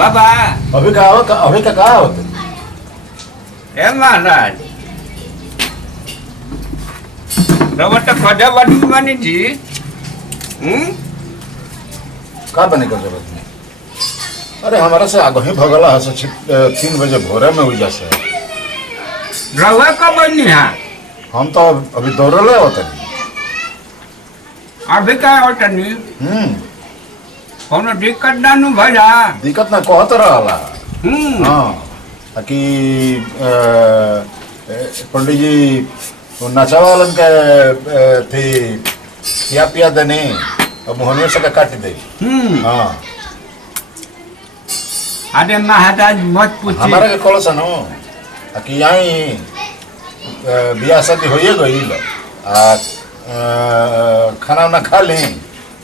बाबा अभी का होते ए महाराज रवट खजा बनी बनी जी का बने कर जरूरत नहीं। अरे हमारा से आगे ही भगला है 3 बजे भोरे में हुई से रवा कब बनी है हम तो अभी दौड़ले होते नहीं। अभी का होता नहीं कोनो दिक्कत ना नु भला दिक्कत ना कहत रहला हाँ कि पंडित जी नचा वालन के थी पिया पिया देने और मोहनियों से काट दे। हाँ अरे महाराज मत पूछिए हमारा के कॉल सनो कि यही बियाह शादी होइए गई खाना वाना खा लें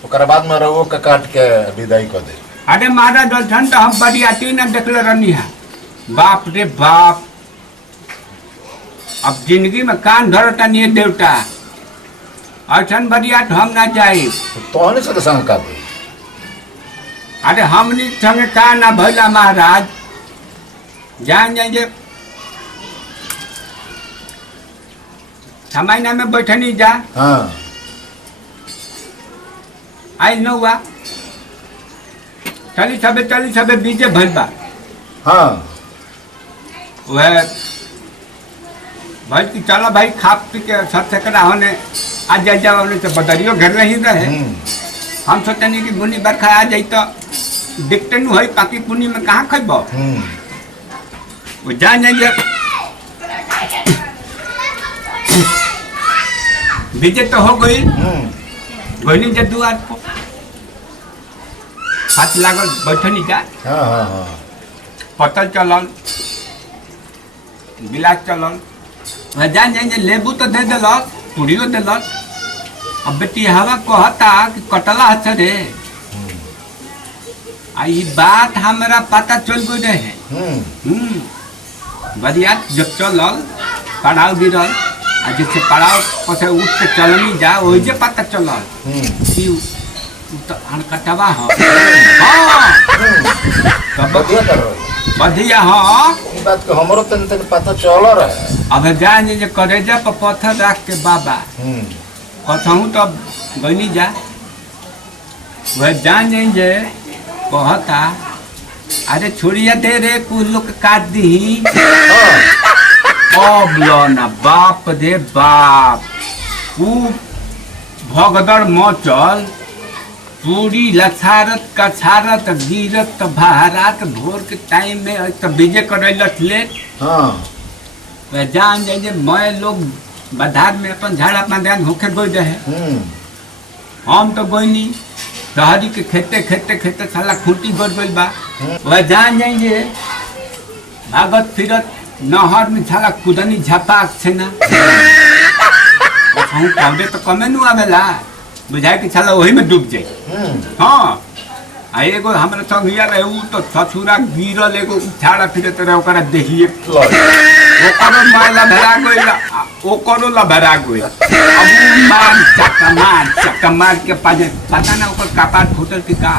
ओकर बाद में रहो के काट के विदाई कर दे। अरे महाराज तो हम बरियाती न देखले रहनी है बाप रे बाप अब जिंदगी में कान धरता नहीं देवता ऐसन बरियात हम ना जाए तो हने से संग का अरे हमनी संग का ना भैला महाराज जान जाए समय में बैठनी जा हाँ आई न हुआ चली सबे बीजे भर बा हाँ वह भाई की चलो भाई खा पी के सब सकरा होने आज जाओ होने से बदरियो घर में ही रहे हम सोचते नहीं कि बुनी बरखा आ जाई तो दिखते नहीं है पाकी पुनी में कहाँ खेब वो जान जाइए बीजे तो हो गई गोनी जे दुआर को हाथ लागल बैठनी जा हाँ हाँ हाँ पतल चलल गिलास चलल जान जाए लेबू तो दे दिल पूड़ियो दिल अब बेटी हवा कहता कि कटला हथ रे आई बात हमारा पता चल गई रहे बढ़िया जब चलल पड़ाव गिरल आ जैसे पड़ाव पसे उठ के चलनी जा वही जे पता चलल तो अनकटवा हो बढ़िया हाँ बात के हमरो तन पता चल रहा अब जान जे करेजा पर पत्थर रख के बाबा कहूँ तो गनी जा वह जान जे कहता अरे छोड़िया दे रे कुछ लोग काट दी अब लो ना बाप रे बाप भगदड़ मचल पूरी लछारत कछारत गिरत बहारत भोर के टाइम में तो बीजे करैलत लेट हाँ जान जाइए मैं लोग बाजार में अपन झाड़ अपना ध्यान होके गई रहे हम तो गोइनी शहरी के खेते खेते खेते साला खूंटी गड़ गई बा वह जान जाइए भागत फिरत नहर में साला कुदनी झपाक से ना कौड़े तो कमे नु आवेला बुझाए कि साला वही में डूब जाए हाँ आ एगो हमरा संगिया रहे उ तो ससुरा गिरल एगो झाड़ा फिरत रहे ओकरा देखिए ओकरो माला भरा गइल ओकरो ला भरा गइल अब चक्का मार के पता ना ओकर कपाट फूटल कि का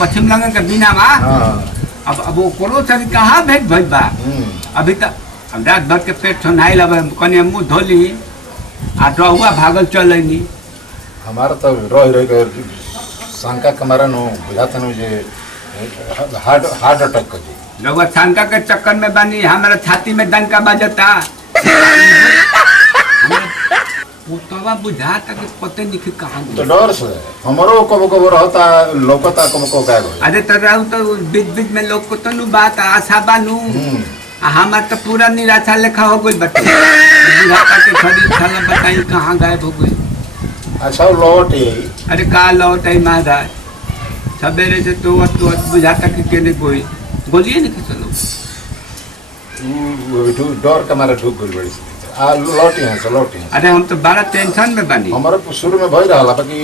पश्चिम लंगन के बिना बा अब ओकरो से कहाँ भेंट भइल बा अभी तक अब रात भर के पेट सुनाइल अब कने मुँह धोली आ रहुआ भागल चलनी हमारा तो रह शंका के मारे नो बुझाता नो जे हार्ट अटैक कर जी रहुआ शंका के चक्कर में बनी हमारा छाती में डंका बजता पुतवा बुझाता कि पते नहीं कहाँ तो डर से हमारो कबो कबो रहता लोकता कबो गायब हो अरे तो रहू तो बीच बीच में लोग को तो नु बात आशा बानू हमार तो पूरा निराशा लेखा हो गई बटे बुझाता के खरीद खाला बताई कहाँ गायब हो गई अच्छा लौट अरे का लौट है महाराज सवेरे से तो बुझाता कि केने कोई बोलिए नहीं चलो डर के मारे ढूक गई बड़ी लौटी है से लौटी है। अरे हम तो बड़ा टेंशन में बनी हमारे शुरू में भई रहा बाकी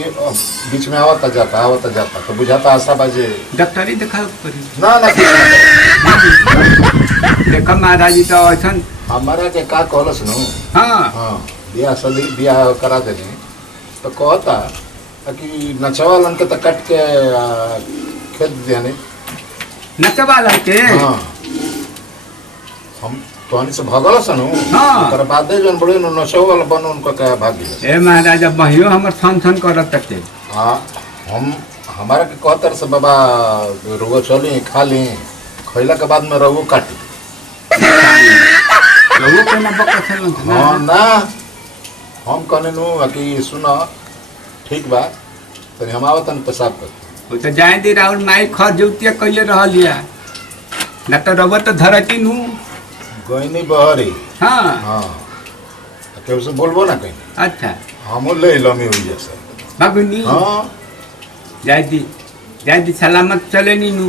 बीच में आवता जाता तो बुझाता आशा बाजे डॉक्टरी दिखाओ पड़ी ना देखो महाराज जी तो ऐसा हमारा के का कहलस नु हाँ हाँ बियाह करा देने तो कहता कि नचवालन के तो कट के खेत देने नचवाला के हाँ हम तोहनी से भगल सनु हाँ। ओकर बादे जन बड़े नु नशो वाला बन उनको क्या भागी ए महाराज अब महियो हमर सन सन करत तके हाँ हम हमारा के कहतर से बाबा रुगो चली खा ली खैला के बाद में रहुओ काटी लोगो के ना बका चलन हाँ ना हम कहने नु कि सुना ठीक बा तनी हम आवतन पेशाब कर वो तो जाए दे राउर माई ख जुतिया कइले रहलिया ना तो रब तो धरती नु गईनी बहरी हाँ हाँ केहू से बोलबो ना कहीं अच्छा हम ले लमी हुई जैसे बाबूनी हाँ जाए दी सलामत चले नी नु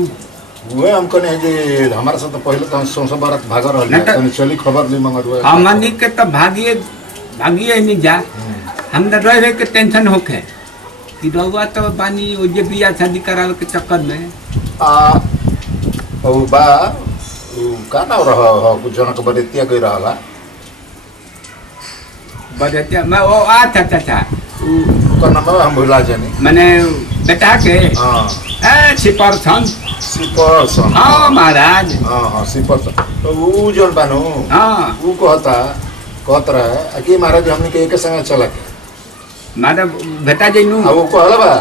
वो हम कहने जे हमारे साथ तो पहले तो सौंसे बारत भागा रहल ना तो- तनी चली खबर ली मंगरुआ हमनी के तो भागिए नहीं जा हम तो रह के टेंशन होके कि रहुआ तो बानी वो जे बियाह शादी करावे के चक्कर में आ ओ बा उ का ना रह हो कुछ जनक बरेतिया गई रहला बजतिया मैं वो अच्छा अच्छा अच्छा ओकर नाम हम भुला जानी मैंने बेटा के हाँ ए छिपरछन सिपर्सन हाँ महाराज हाँ हाँ सिपर्सन तो उ जन बानो हाँ उ कहत रहे कि महाराज हमने के एक संग चला के मारा बेटा जैनू आ वो कहला बा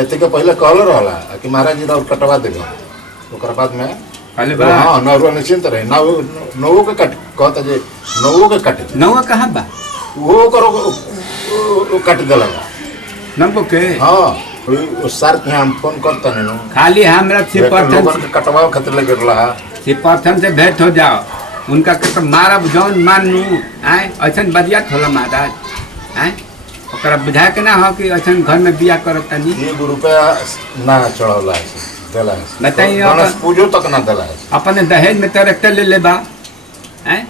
एते के पहले कहल रहला कि महाराज जी राउर कटवा देबो ओकर बाद में पहले बा हाँ नरुआ निश्चिंत रहे नौ के कट कहता जे नौ के कट नौवा कहाँ बा वो करो कट देला नंबो के हाँ उस सर के हम फोन करता नहीं खाली हमरा लोगन के कटवाओ खातिर लगे रहा छिपरछन से भेंट हो जाओ उनका के तो मारब जौन मान लू आए ऐसन बढ़िया थोड़ा महाराज आए ओकरा बुझा के ना हो कि ऐसन घर में बियाह करत तनी 1 रुपया ना चढ़ौला है देला है बताइए गणेश पूजो तक ना देला है अपने दहेज में ट्रैक्टर ले बा हैं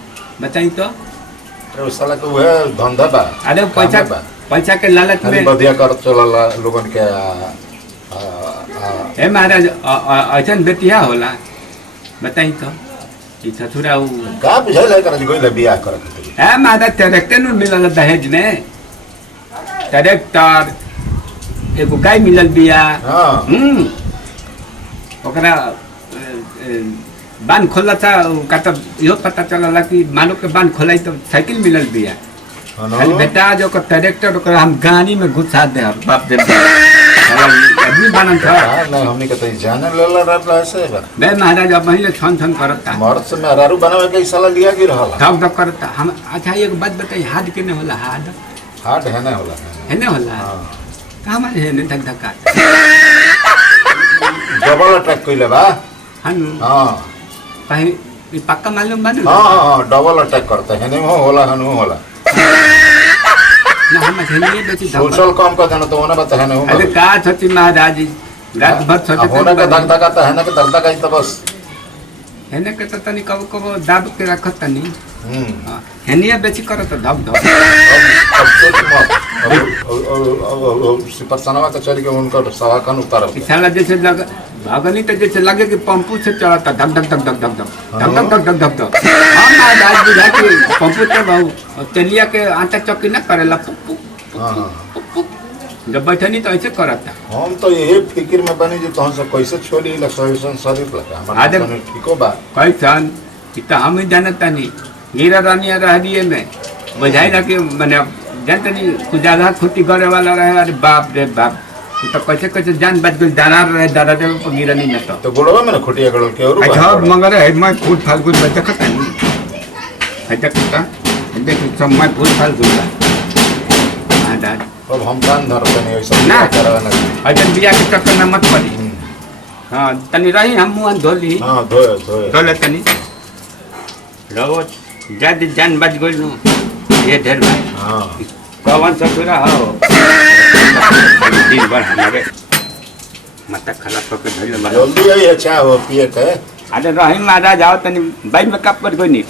बताई तो अरे उस साला के वह धंधा बा अरे वो पैसा के लालच खाली में बदिया कर चलला लोगन के ए महाराज ऐसन बेटिया होला बताई तो ई ससुरा उ का बुझाइल है कर गइल बियाह कर ए महाराज ट्रैक्टर में मिलल दहेज में ट्रैक्टर एगो गाय मिलल बिया हां ओकरा बांध खोला था का तो इहो पता चलला कि मानो के बांध खोलाई तो साइकिल मिलल बिया खाली बेटा जो का ट्रैक्टर ओकरा हम गाड़ी में घुसा दे बाप दे आदमी बनन था नहीं हमनी के त जाने लेला रहला ऐसे बा मैं महाराज अब पहले छन छन करता मर्द से मेहरारू बनावे के साला लिया की रहला धक धक करता हम अच्छा एक बात बताई हाथ के ने होला हाथ हार्ड है ना होला है ने होला हां कहाँ मारे है ने धक धक्का डबल अटैक कइले बा हन हां कहीं ये पक्का मालूम बन हां डबल अटैक करता है नहीं होला हनु होला ना हम नहीं बेची सोशल काम का देना तो होना बता है नहीं अरे का छती महाराज जी रात भर सोचे होना का धक धकाता है ना के धक धकाई तो बस हेने के तो तनी कब कब दाब के रखत तनी हम्म हेनिया बेची करत तो धक धक अब सोच मत अब सिपरसनवा के चल के उनका सवा कान उतारब साला जैसे लग भागनी तो जैसे लगे कि पंपू से चलाता धक धक धक धक धक धक धक धक धक धक धक हम महाराज बुझा के पंपू तो बहु तेलिया के आटा चक्की ना करेला पुक पुक हां पुक पुक जब बैठनी तो ऐसे करता हम तो यही फिक्र में बनी जो तहन से कैसे छोड़ी ला सॉल्यूशन शरीफ लगा हमारा ठीको बा कैसन इतना हम ही जानता नहीं गिरा रानिया रह दिए में बुझाई ना कि मैंने जानते नहीं कुछ ज्यादा खुटी करे वाला रहे अरे बाप रे बाप तो कैसे कैसे जान बच गई दाना रहे दादा जब पर गिरा नहीं ना तो गुड़वा में ना खुटिया गड़ल के और अच्छा मगर है मैं फूल फाल कुछ बच्चा खाता नहीं है देखता देख सब मैं फूल फाल कुछ हाँ दादा अब हम कान धरते नहीं ऐसा ना। करवाना अजय बिया के चक्कर में मत पड़ी हाँ तनी रही हम मुँह धोली हां धोए धोए धोले तनी रहो ज्यादा जान बच गई नु ये ढेर भाई हां कौन ससुरा हो दिन भर हमारे माता खराब करके धोले जल्दी आई है चाय हो पिए के अरे रही महाराज आओ तनी बाइक में कप पर कोई नहीं